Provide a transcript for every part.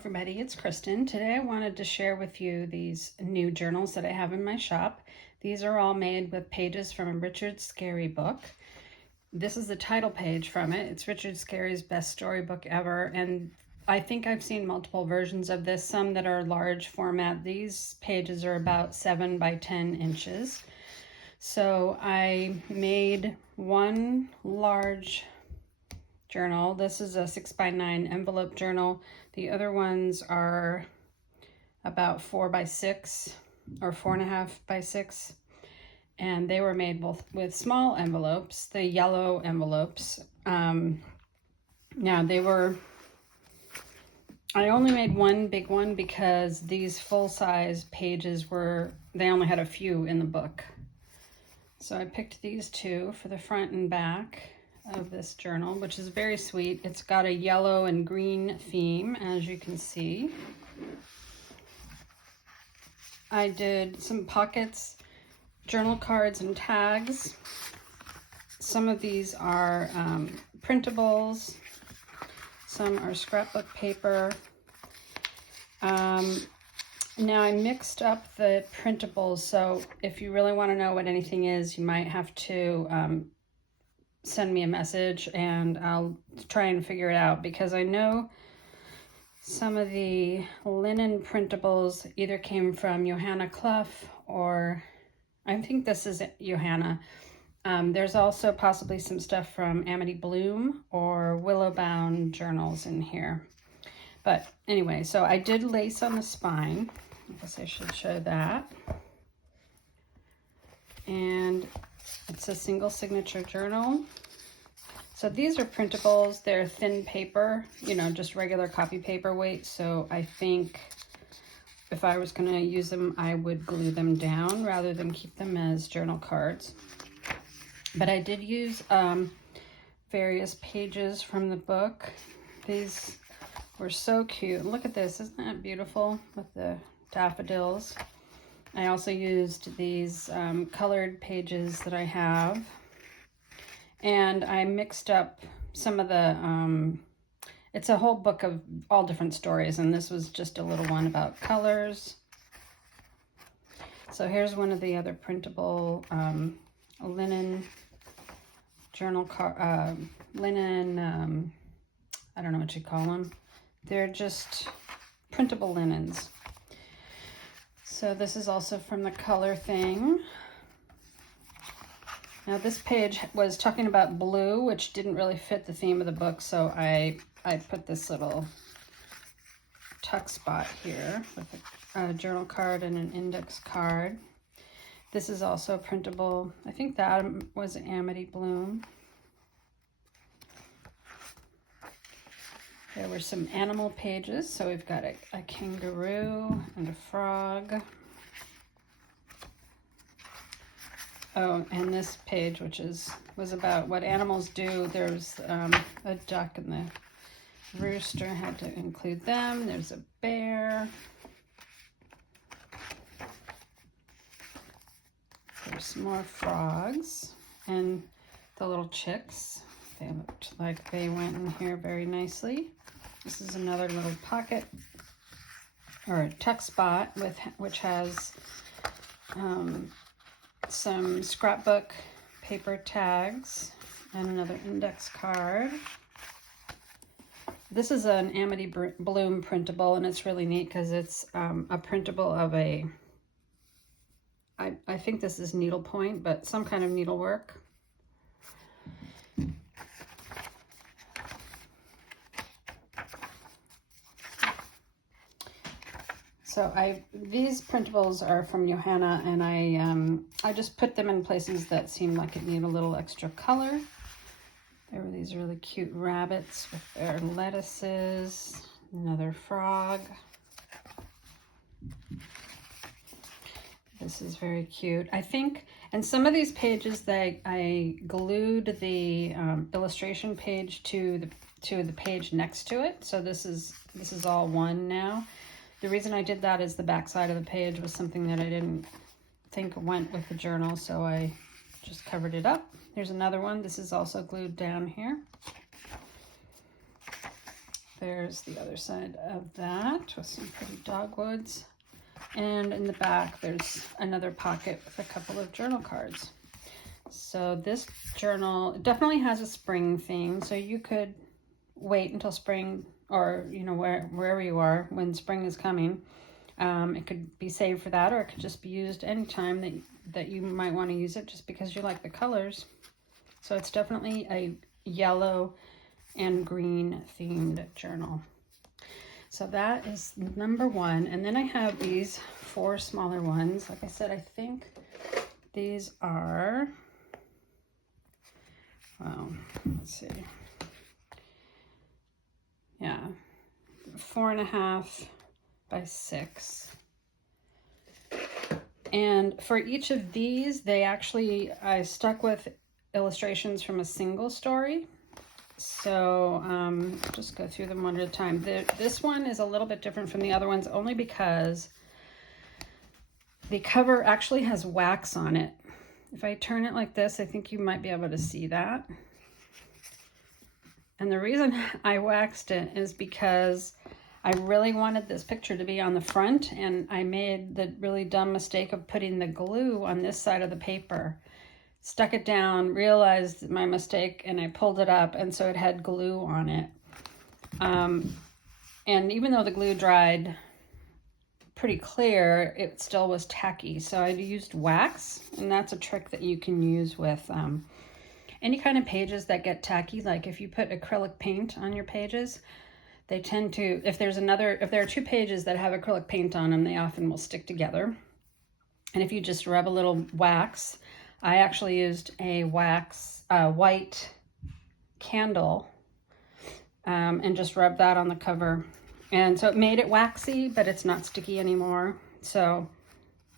everybody, it's Kristen. Today I wanted to share with you these new journals that I have in my shop. These are all made with pages from a Richard Scarry book. This is the title page from it. It's Richard Scarry's best storybook ever, and I think I've seen multiple versions of this, some that are large format. These pages are about 7 by 10 inches. So I made one large journal. This is a 6 by 9 envelope journal. The other ones are about 4 by 6 or 4.5 by 6, and they were made both with small envelopes, the yellow envelopes. Now I only made one big one because these full-size pages they only had a few in the book. So I picked these two for the front and back of this journal, which is very sweet. It's got a yellow and green theme, as you can see. I did some pockets, journal cards, and tags. Some of these are printables. Some are scrapbook paper. Now I mixed up the printables, so if you really want to know what anything is, you might have to send me a message and I'll try and figure it out, because I know some of the linen printables either came from Johanna Clough, or I think this is Johanna. There's also possibly some stuff from Amity Bloom or Willowbound journals in here. But anyway, so I did lace on the spine. I guess I should show that. And it's a single signature journal. So these are printables. They're thin paper, just regular copy paper weight. So I think if I was going to use them, I would glue them down rather than keep them as journal cards. But I did use various pages from the book. These were so cute. Look at this. Isn't that beautiful with the daffodils? I also used these colored pages that I have. And I mixed up some of the, it's a whole book of all different stories, and this was just a little one about colors. So here's one of the other printable linen journal linen, I don't know what you call them. They're just printable linens. So this is also from the color thing. Now this page was talking about blue, which didn't really fit the theme of the book, so I put this little tuck spot here with a journal card and an index card. This is also printable. I think that was Amity Bloom. There were some animal pages, so we've got a kangaroo and a frog. Oh, and this page, which was about what animals do. There's a duck and the rooster, had to include them. There's a bear. There's some more frogs and the little chicks. They looked like they went in here very nicely. This is another little pocket or a tuck spot which has some scrapbook paper tags and another index card. This is an Amity Bloom printable, and it's really neat because it's a printable of I think this is needlepoint, but some kind of needlework. So these printables are from Johanna, and I just put them in places that seemed like it needed a little extra color. There were these really cute rabbits with their lettuces, another frog. This is very cute. I think, and some of these pages I glued the illustration page to the page next to it. So this is all one now. The reason I did that is the back side of the page was something that I didn't think went with the journal, so I just covered it up. Here's another one. This is also glued down here. there's the other side of that with some pretty dogwoods. And in the back, there's another pocket with a couple of journal cards. So this journal definitely has a spring theme, so you could wait until spring, or you know, wherever you are when spring is coming. It could be saved for that, or it could just be used anytime that you might want to use it just because you like the colors. So it's definitely a yellow and green themed journal. So that is number one. And then I have these 4 smaller ones. Like I said, I think these are, well, let's see. Yeah, 4.5 by 6. And for each of these, I stuck with illustrations from a single story. So just go through them one at a time. This one is a little bit different from the other ones only because the cover actually has wax on it. If I turn it like this, I think you might be able to see that. And the reason I waxed it is because I really wanted this picture to be on the front, and I made the really dumb mistake of putting the glue on this side of the paper. Stuck it down, realized my mistake, and I pulled it up, and so it had glue on it. And even though the glue dried pretty clear, it still was tacky. So I used wax, and that's a trick that you can use with any kind of pages that get tacky. Like if you put acrylic paint on your pages, they tend to, if there are 2 pages that have acrylic paint on them, they often will stick together. And if you just rub a little wax, I actually used a white candle and just rubbed that on the cover. And so it made it waxy, but it's not sticky anymore. So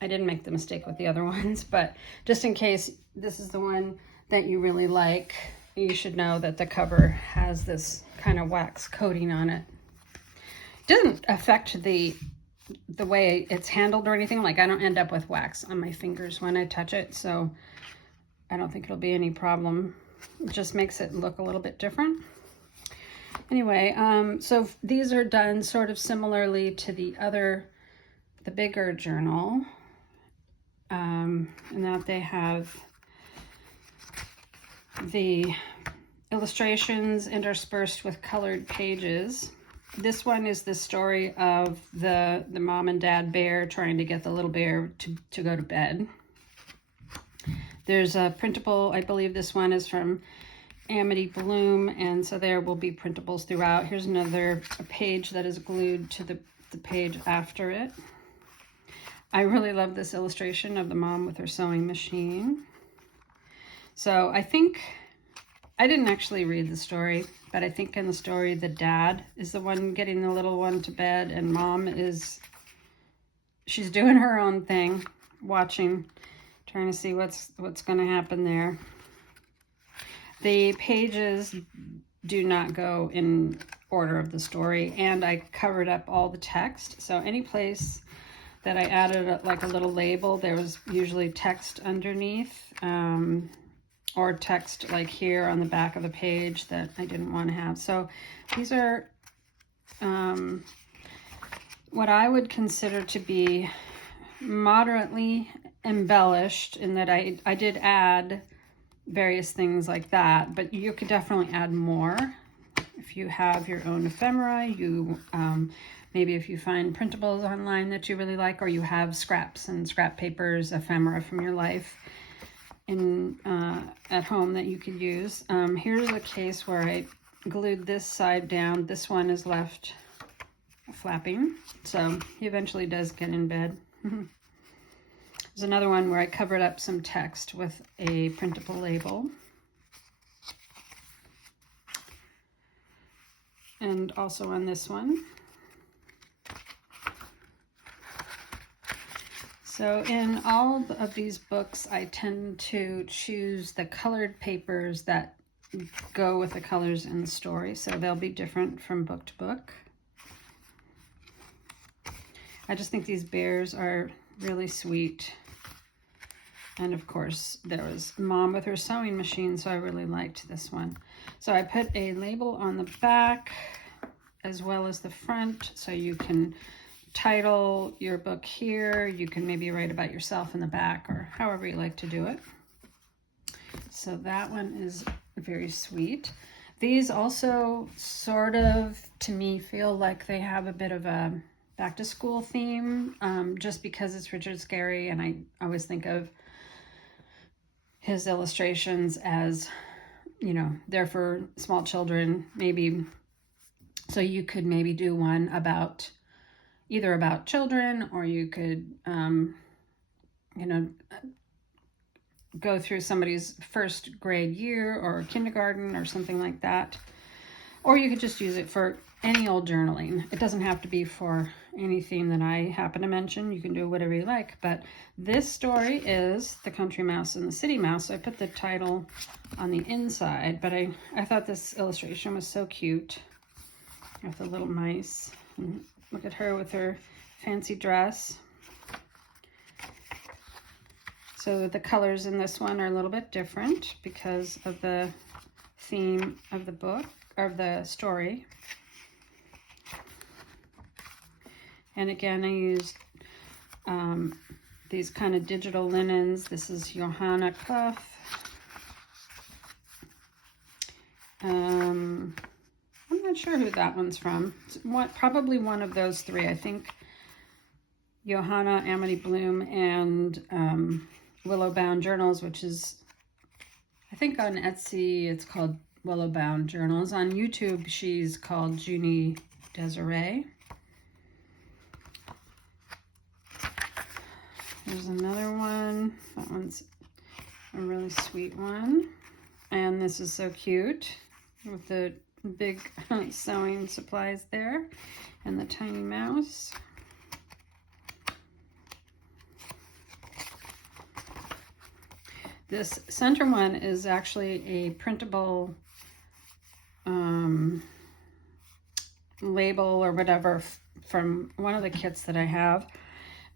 I didn't make the mistake with the other ones, but just in case this is the one that you really like, you should know that the cover has this kind of wax coating on it. It doesn't affect the way it's handled or anything. Like I don't end up with wax on my fingers when I touch it, so I don't think it'll be any problem. It just makes it look a little bit different. Anyway, so these are done sort of similarly to the bigger journal, and that they have the illustrations interspersed with colored pages. This one is the story of the mom and dad bear trying to get the little bear to go to bed. There's a printable, I believe this one is from Amity Bloom, and so there will be printables throughout. Here's another page that is glued to the page after it. I really love this illustration of the mom with her sewing machine. So I think, I didn't actually read the story, but I think in the story the dad is the one getting the little one to bed, and mom she's doing her own thing, watching, trying to see what's going to happen there. The pages do not go in order of the story, and I covered up all the text. So any place that I added like a little label, there was usually text underneath, or text like here on the back of the page that I didn't want to have. So these are what I would consider to be moderately embellished, in that I did add various things like that, but you could definitely add more if you have your own ephemera. You maybe if you find printables online that you really like, or you have scraps and scrap papers, ephemera from your life at home that you could use. Here's a case where I glued this side down. This one is left flapping, so he eventually does get in bed. There's another one where I covered up some text with a printable label. And also on this one. So in all of these books, I tend to choose the colored papers that go with the colors in the story. So they'll be different from book to book. I just think these bears are really sweet. And of course, there was Mom with her sewing machine, so I really liked this one. So I put a label on the back, as well as the front, so you can title your book here. You can maybe write about yourself in the back, or however you like to do it. So that one is very sweet. These also sort of, to me, feel like they have a bit of a back to school theme, just because it's Richard Scarry, and I always think of his illustrations as, you know, they're for small children, maybe. So you could maybe do one about either about children, or you could, you know, go through somebody's first grade year or kindergarten or something like that. Or you could just use it for any old journaling. It doesn't have to be for any theme that I happen to mention. You can do whatever you like. But this story is The Country Mouse and the City Mouse. So I put the title on the inside, but I thought this illustration was so cute with the little mice. And look at her with her fancy dress. So the colors in this one are a little bit different because of the theme of the book, or the story. And again, I used these kind of digital linens. This is Johanna Cuff. I'm not sure who that one's from. It's probably one of those three. I think Johanna, Amity Bloom, and Willowbound Journals, which is, I think on Etsy it's called Willowbound Journals. On YouTube she's called Junie Desiree. There's another one. That one's a really sweet one. And this is so cute with the big sewing supplies there and the tiny mouse. This center one is actually a printable label or whatever from one of the kits that I have.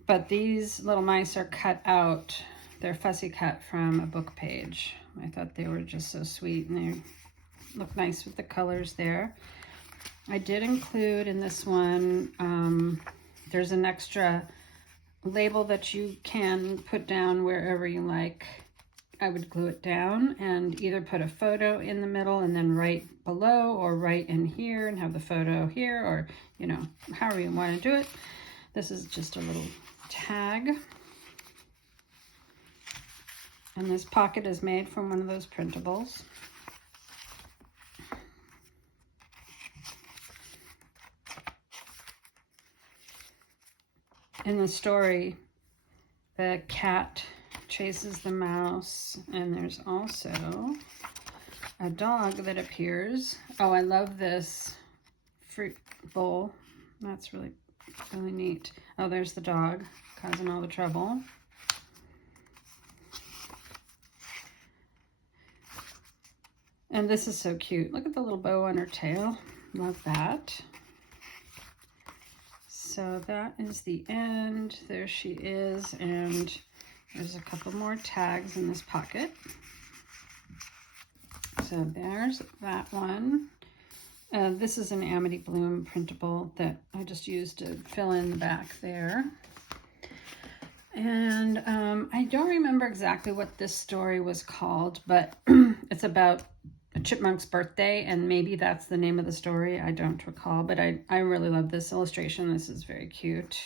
But these little mice are cut out. They're fussy cut from a book page. I thought they were just so sweet, and they look nice with the colors there. I did include in this one, there's an extra label that you can put down wherever you like. I would glue it down and either put a photo in the middle and then right below, or right in here and have the photo here, or, you know, however you want to do it. This is just a little tag. And this pocket is made from one of those printables. In the story, the cat chases the mouse, and there's also a dog that appears. Oh, I love this fruit bowl. That's really neat. Oh, there's the dog causing all the trouble. And this is so cute. Look at the little bow on her tail. Love that. So that is the end. There she is, and there's a couple more tags in this pocket. So there's that one. This is an Amity Bloom printable that I just used to fill in the back there. And I don't remember exactly what this story was called, but it's about a chipmunk's birthday, and maybe that's the name of the story. I don't recall, but I really love this illustration. This is very cute.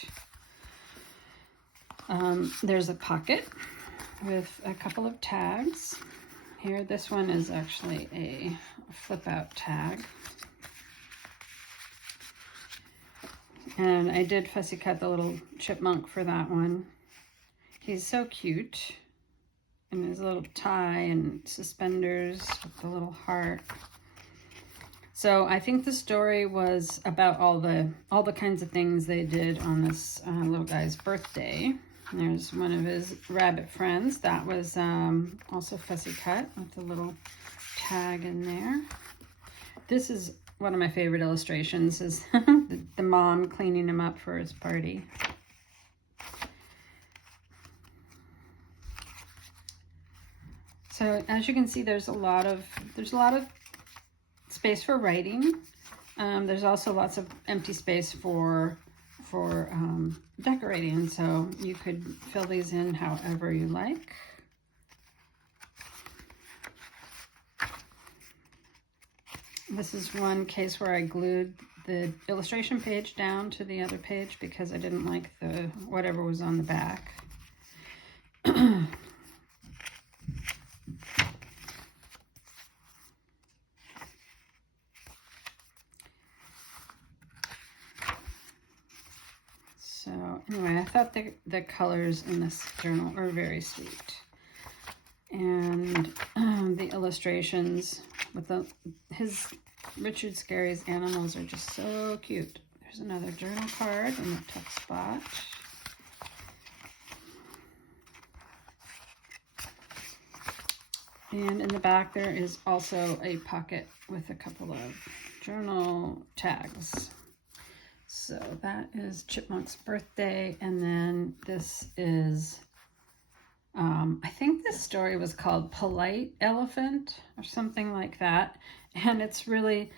There's a pocket with a couple of tags. Here, this one is actually a flip out tag. And I did fussy cut the little chipmunk for that one. He's so cute. And his little tie and suspenders with the little heart. So I think the story was about all the kinds of things they did on this little guy's birthday. And there's one of his rabbit friends. That was also fussy cut with the little tag in there. This is one of my favorite illustrations, is the mom cleaning him up for his party. So as you can see, there's a lot of space for writing. There's also lots of empty space for decorating, so you could fill these in however you like. This is one case where I glued the illustration page down to the other page because I didn't like the whatever was on the back. So anyway, I thought the colors in this journal are very sweet. And the illustrations with Richard Scarry's animals are just so cute. There's another journal card in the tuck spot. And in the back there is also a pocket with a couple of journal tags. So that is Chipmunk's birthday, and then this is, I think this story was called Polite Elephant or something like that, and it's really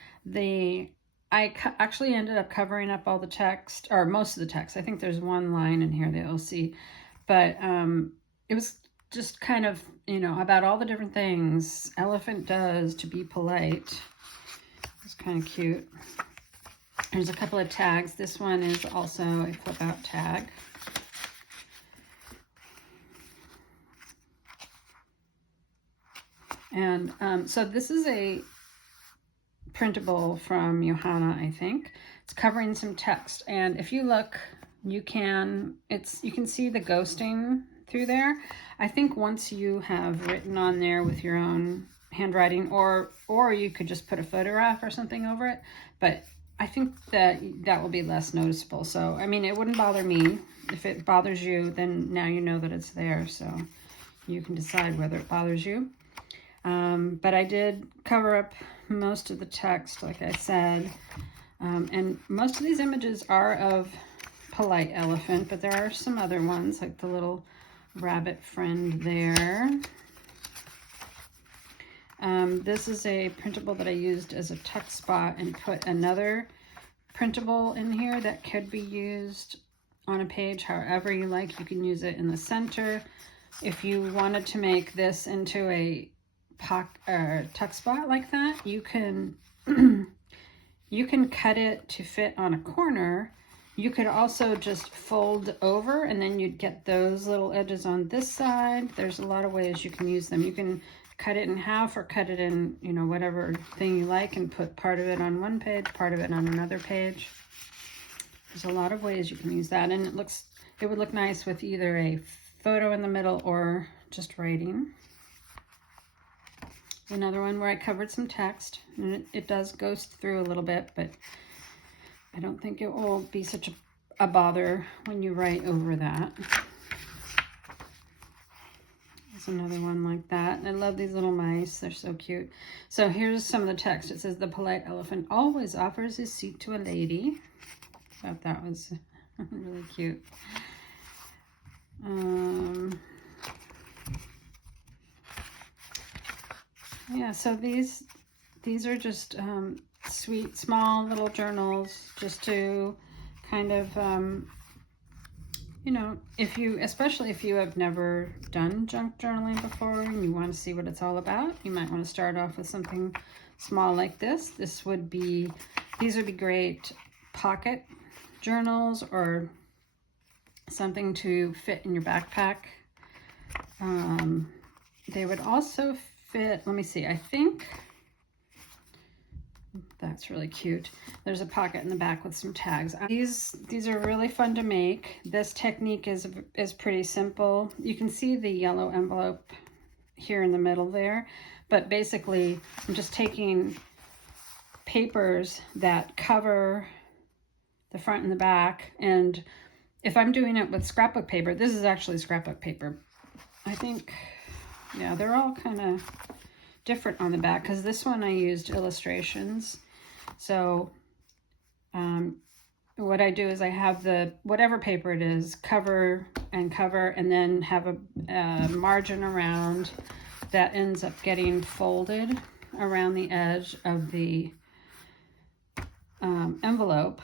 I actually ended up covering up all the text, or most of the text. I think there's one line in here that you'll see, but it was just kind of, you know, about all the different things elephant does to be polite. It's kind of cute. There's a couple of tags. This one is also a flip out tag. And so this is a printable from Johanna, I think. It's covering some text. And if you look, you can see the ghosting through there. I think once you have written on there with your own handwriting, or you could just put a photograph or something over it, but I think that will be less noticeable. So, I mean, it wouldn't bother me. If it bothers you, then now you know that it's there, so you can decide whether it bothers you. But I did cover up most of the text, like I said, and most of these images are of Polite Elephant, but there are some other ones, like the little rabbit friend there. This is a printable that I used as a tuck spot and put another printable in here that could be used on a page however you like. You can use it in the center. If you wanted to make this into a tuck spot like that, you can you can cut it to fit on a corner. You could also just fold over and then you'd get those little edges on this side. There's a lot of ways you can use them. You can cut it in half or cut it in, you know, whatever thing you like and put part of it on one page, part of it on another page. There's a lot of ways you can use that, and it would look nice with either a photo in the middle or just writing. Another one where I covered some text, and it does ghost through a little bit, but I don't think it will be such a bother when you write over that. There's another one like that. I love these little mice. They're so cute. So here's some of the text. It says, "The polite elephant always offers his seat to a lady." I thought that was really cute. Yeah, so these are just sweet, small little journals just to kind of, you know, especially if you have never done junk journaling before and you want to see what it's all about, you might want to start off with something small like this. These would be great pocket journals or something to fit in your backpack. They would also fit, let me see, I think that's really cute. There's a pocket in the back with some tags. These are really fun to make. This technique is pretty simple. You can see the yellow envelope here in the middle there, but basically I'm just taking papers that cover the front and the back, and if I'm doing it with scrapbook paper, this is actually scrapbook paper. I think, yeah, they're all kind of different on the back because this one I used illustrations. So what I do is I have the whatever paper it is cover and then have a margin around that ends up getting folded around the edge of the envelope,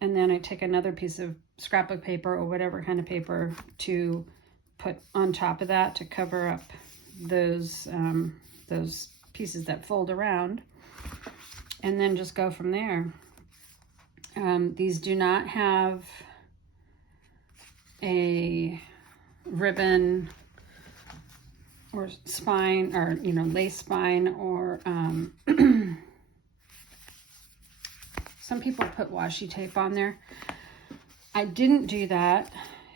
and then I take another piece of scrapbook paper or whatever kind of paper to put on top of that to cover up those pieces that fold around, and then just go from there. These do not have a ribbon or spine, or lace spine, or some people put washi tape on there. I didn't do that.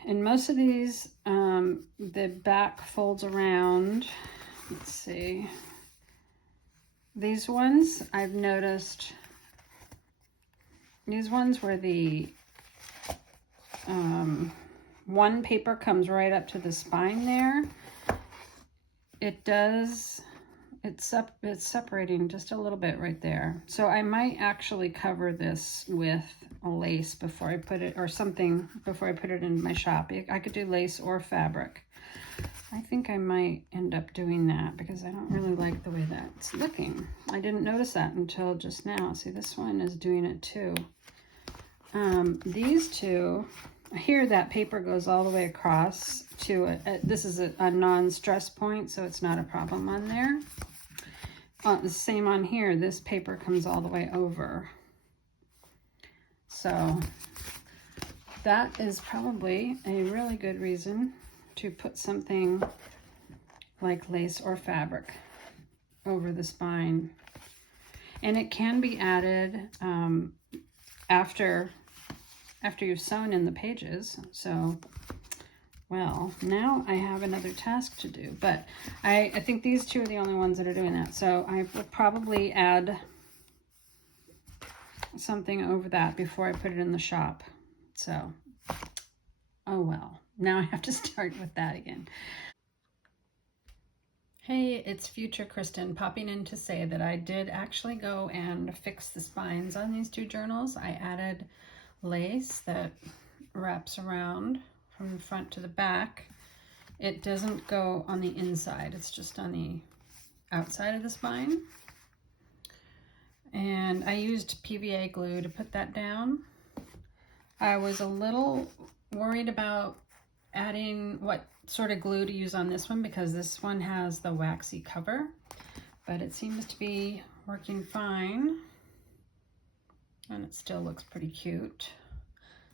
And most of these, the back folds around. Let's see. These ones, I've noticed, these ones where the one paper comes right up to the spine there, it's separating just a little bit right there. So I might actually cover this with a lace before I put it, or something before I put it in my shop. I could do lace or fabric. I think I might end up doing that because I don't really like the way that's looking. I didn't notice that until just now. See, this one is doing it too. These two, here that paper goes all the way across to this is a non-stress point, so it's not a problem on there. The same on here, this paper comes all the way over. So that is probably a really good reason to put something like lace or fabric over the spine. And it can be added after you've sewn in the pages. So, well, now I have another task to do, but I think these two are the only ones that are doing that. So I will probably add something over that before I put it in the shop. So, oh well, now I have to start with that again. Hey, it's future Kristen popping in to say that I did actually go and fix the spines on these two journals. I added lace that wraps around from the front to the back. It doesn't go on the inside, it's just on the outside of the spine. And I used PVA glue to put that down. I was a little worried about adding what sort of glue to use on this one because this one has the waxy cover, but it seems to be working fine. And it still looks pretty cute.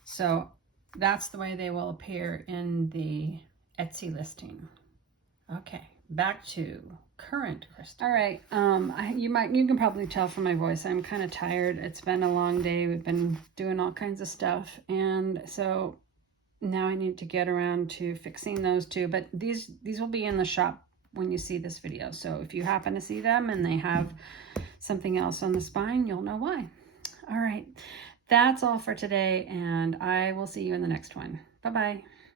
So that's the way they will appear in the Etsy listing. Okay, back to current Kristen. All right, you can probably tell from my voice, I'm kind of tired. It's been a long day. We've been doing all kinds of stuff. And so now I need to get around to fixing those two, but these will be in the shop when you see this video. So if you happen to see them and they have something else on the spine, you'll know why. All right, that's all for today, and I will see you in the next one. Bye-bye.